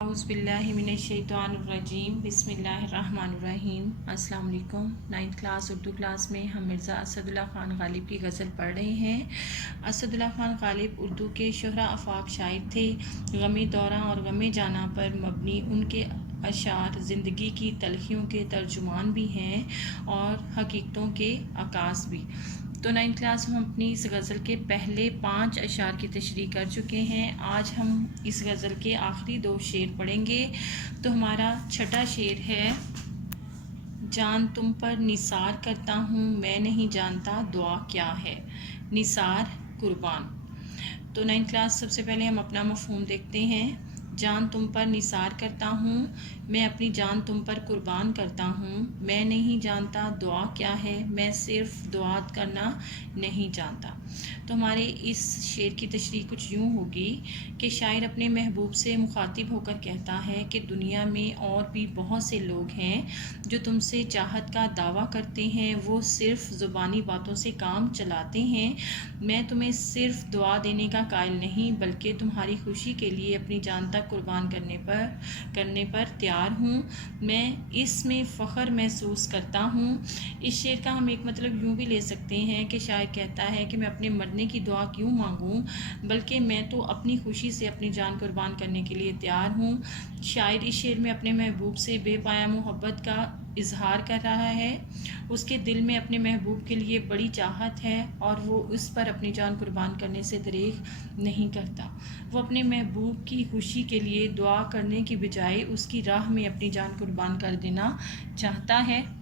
औज़ुबिल्लाहिमिनश्शैतानिर्रजीम बिस्मिल्लाहिर्रहमानिर्रहीम। अस्सलाम वालेकुम। 9th क्लास उर्दू क्लास में हम मिर्ज़ा असदुल्ला ख़ान ग़ालिब की गज़ल पढ़ रहे हैं। असदुल्ला ख़ान ग़ालिब उर्दू के शोहरा आफाक शायर थे। गमे दौरा और गमे जाना पर मबनी उनके अशार ज़िंदगी की तलखियों के तर्जुमान भी हैं और हकीकतों के अक्कास भी। तो 9th क्लास में हम अपनी इस गज़ल के पहले 5 अशार की तशरीह कर चुके हैं। आज हम इस गज़ल के आखिरी 2 शेर पढ़ेंगे। तो हमारा छठा शेर है, जान तुम पर निसार करता हूँ मैं नहीं जानता दुआ क्या है। निसार कुर्बान। तो 9th क्लास सबसे पहले हम अपना मफ़हूम देखते हैं। जान तुम पर निसार करता हूँ, मैं अपनी जान तुम पर कुर्बान करता हूँ। मैं नहीं जानता दुआ क्या है, मैं सिर्फ दुआ करना नहीं जानता। तो हमारे इस शेर की तशरीह कुछ यूँ होगी कि शायर अपने महबूब से मुखातिब होकर कहता है कि दुनिया में और भी बहुत से लोग हैं जो तुमसे चाहत का दावा करते हैं, वो सिर्फ ज़ुबानी बातों से काम चलाते हैं। मैं तुम्हें सिर्फ दुआ देने का कायल नहीं बल्कि तुम्हारी खुशी के लिए अपनी जान तक कुर्बान करने पर तैयार हूँ। मैं इसमें फ़ख्र महसूस करता हूँ। इस शेर का हम एक मतलब यूँ भी ले सकते हैं कि शायर कहता है कि मैं अपने मरने की दुआ क्यों मांगूँ, बल्कि मैं तो अपनी खुशी से अपनी जान कुर्बान करने के लिए तैयार हूँ। शायर इस शेर में अपने महबूब से बेपाया मोहब्बत का इजहार कर रहा है। उसके दिल में अपने महबूब के लिए बड़ी चाहत है और वो उस पर अपनी जान कुर्बान करने से दरेग नहीं करता। वो अपने महबूब की खुशी के लिए दुआ करने की बजाय उसकी राह में अपनी जान कुर्बान कर देना चाहता है।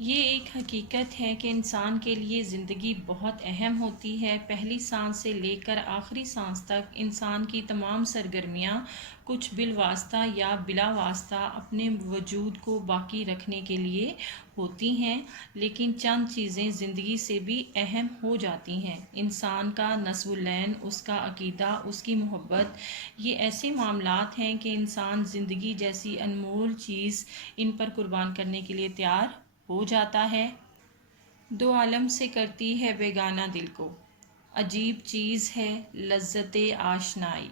ये एक हकीकत है कि इंसान के लिए ज़िंदगी बहुत अहम होती है। पहली सांस से लेकर आखिरी सांस तक इंसान की तमाम सरगर्मियाँ कुछ बिलवास्ता या बिला वास्ता अपने वजूद को बाकी रखने के लिए होती हैं, लेकिन चंद चीज़ें ज़िंदगी से भी अहम हो जाती हैं। इंसान का नस्बुलैन, उसका अकीदा, उसकी मोहब्बत, ये ऐसे मामलात हैं कि इंसान ज़िंदगी जैसी अनमोल चीज़ इन पर कुर्बान करने के लिए तैयार हो जाता है। दो आलम से करती है बेगाना दिल को, अजीब चीज़ है लज्जते आशनाई।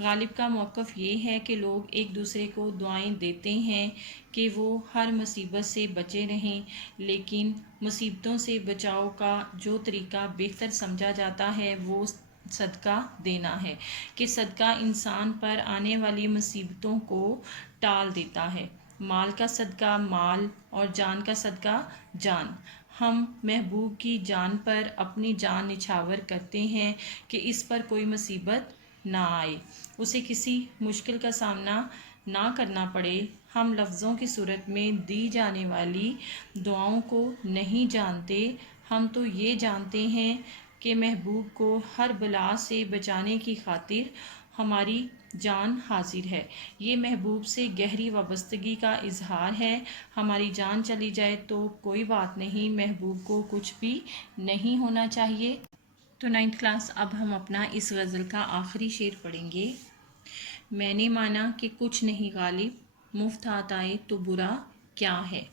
गालिब का मौक़िफ़ ये है कि लोग एक दूसरे को दुआएं देते हैं कि वो हर मुसीबत से बचे रहें, लेकिन मुसीबतों से बचाव का जो तरीका बेहतर समझा जाता है वो सदका देना है कि सदका इंसान पर आने वाली मुसीबतों को टाल देता है। माल का सदका माल और जान का सदका जान। हम महबूब की जान पर अपनी जान निछावर करते हैं कि इस पर कोई मुसीबत ना आए, उसे किसी मुश्किल का सामना ना करना पड़े। हम लफ्ज़ों की सूरत में दी जाने वाली दुआओं को नहीं जानते, हम तो ये जानते हैं कि महबूब को हर बला से बचाने की खातिर हमारी जान हाजिर है। ये महबूब से गहरी वाबस्तगी का इजहार है। हमारी जान चली जाए तो कोई बात नहीं, महबूब को कुछ भी नहीं होना चाहिए। तो 9th क्लास अब हम अपना इस गज़ल का आखिरी शेर पढ़ेंगे। मैंने माना कि कुछ नहीं गालिब, मुफ्त हाथ आए तो बुरा क्या है।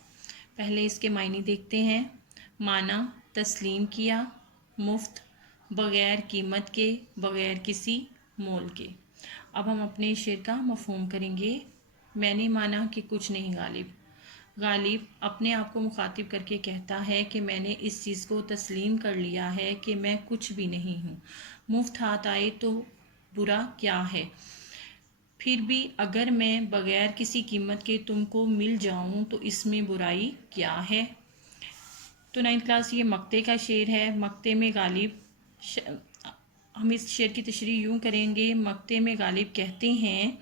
पहले इसके मायने देखते हैं। माना तस्लीम किया, मुफ्त, बग़ैर कीमत के, बग़ैर किसी मोल के। अब हम अपने शेर का मफ़हूम करेंगे। मैंने माना कि कुछ नहीं गालिब। गालिब अपने आप को मुखातिब करके कहता है कि मैंने इस चीज़ को तस्लीम कर लिया है कि मैं कुछ भी नहीं हूँ। मुफ्त हाथ आए तो बुरा क्या है। फिर भी अगर मैं बग़ैर किसी कीमत के तुमको मिल जाऊँ तो इसमें बुराई क्या है। तो 9th क्लास ये मक्ते का शेर है। मक्ते में गालिब हम इस शेर की तशरीह यूँ करेंगे। मक्ते में गालिब कहते हैं,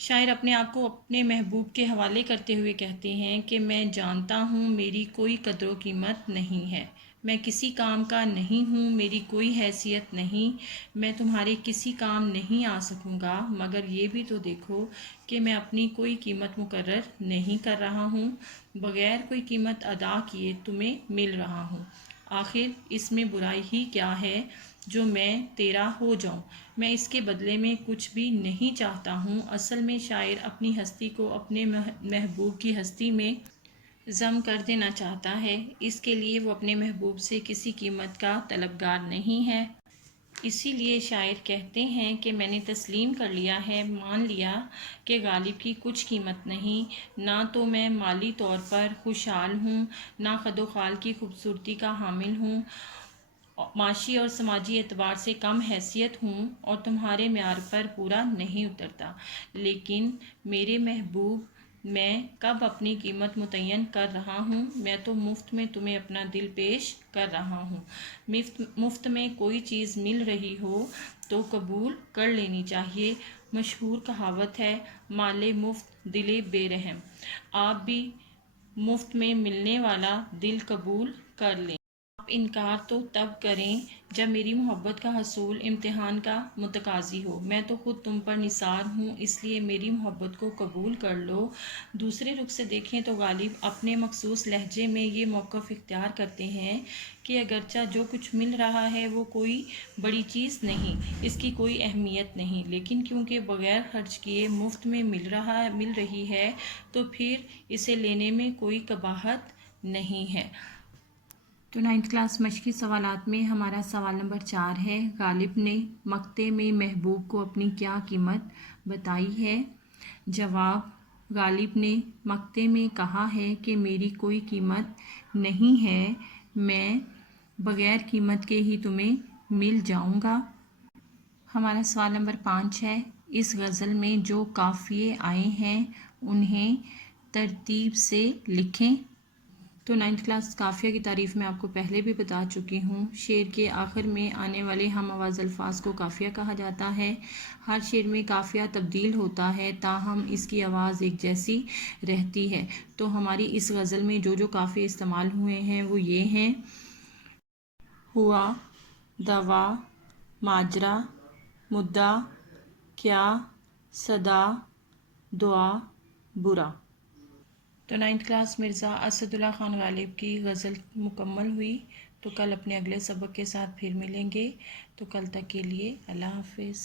शायर अपने आप को अपने महबूब के हवाले करते हुए कहते हैं कि मैं जानता हूँ मेरी कोई कदर कीमत नहीं है, मैं किसी काम का नहीं हूँ, मेरी कोई हैसियत नहीं, मैं तुम्हारे किसी काम नहीं आ सकूँगा, मगर ये भी तो देखो कि मैं अपनी कोई कीमत मुकर्रर नहीं कर रहा हूँ, बग़ैर कोई कीमत अदा किए तुम्हें मिल रहा हूँ। आखिर इसमें बुराई ही क्या है जो मैं तेरा हो जाऊं। मैं इसके बदले में कुछ भी नहीं चाहता हूँ। असल में शायर अपनी हस्ती को अपने महबूब की हस्ती में ज़म कर देना चाहता है। इसके लिए वो अपने महबूब से किसी कीमत का तलबगार नहीं है। اسی لیے شاعر کہتے ہیں کہ میں نے تسلیم کر لیا ہے، مان لیا کہ غالب کی کچھ قیمت نہیں، نہ تو میں مالی طور پر خوشحال ہوں، نہ خد و خال کی خوبصورتی کا حامل ہوں، معاشی اور سماجی اعتبار سے کم حیثیت ہوں اور تمہارے معیار پر پورا نہیں اترتا، لیکن میرے محبوب میں کب اپنی قیمت متعین کر رہا ہوں، میں تو مفت میں تمہیں اپنا دل پیش کر رہا ہوں۔ مفت میں کوئی چیز مل رہی ہو تو قبول کر لینی چاہیے۔ مشہور کہاوت ہے، مال مفت دل بے رحم۔ آپ بھی مفت میں ملنے والا دل قبول کر لیں۔ آپ انکار تو تب کریں جب میری محبت کا حصول امتحان کا متقاضی ہو۔ میں تو خود تم پر نثار ہوں، اس لیے میری محبت کو قبول کر لو۔ دوسرے رخ سے دیکھیں تو غالب اپنے مخصوص لہجے میں یہ موقف اختیار کرتے ہیں کہ اگرچہ جو کچھ مل رہا ہے وہ کوئی بڑی چیز نہیں، اس کی کوئی اہمیت نہیں، لیکن کیونکہ بغیر خرچ کیے مفت میں مل رہی ہے تو پھر اسے لینے میں کوئی قباحت نہیں ہے۔ تو 9th کلاس مشقی سوالات میں ہمارا سوال نمبر 4 ہے، غالب نے مقطع میں محبوب کو اپنی کیا قیمت بتائی ہے؟ جواب، غالب نے مقطع میں کہا ہے کہ میری کوئی قیمت نہیں ہے، میں بغیر قیمت کے ہی تمہیں مل جاؤں گا۔ ہمارا سوال نمبر 5 ہے، اس غزل میں جو قافیے آئے ہیں انہیں ترتیب سے لکھیں۔ تو 9th کلاس قافیہ کی تعریف میں آپ کو پہلے بھی بتا چکی ہوں۔ شعر کے آخر میں آنے والے ہم آواز الفاظ کو قافیہ کہا جاتا ہے۔ ہر شعر میں قافیہ تبدیل ہوتا ہے تاہم اس کی آواز ایک جیسی رہتی ہے۔ تو ہماری اس غزل میں جو قافیے استعمال ہوئے ہیں وہ یہ ہیں: ہوا، دوا، ماجرا، مدعا، کیا، صدا، دعا، برا۔ تو 9th کلاس مرزا اسد اللہ خان غالب کی غزل مکمل ہوئی۔ تو کل اپنے اگلے سبق کے ساتھ پھر ملیں گے۔ تو کل تک کے لیے اللہ حافظ۔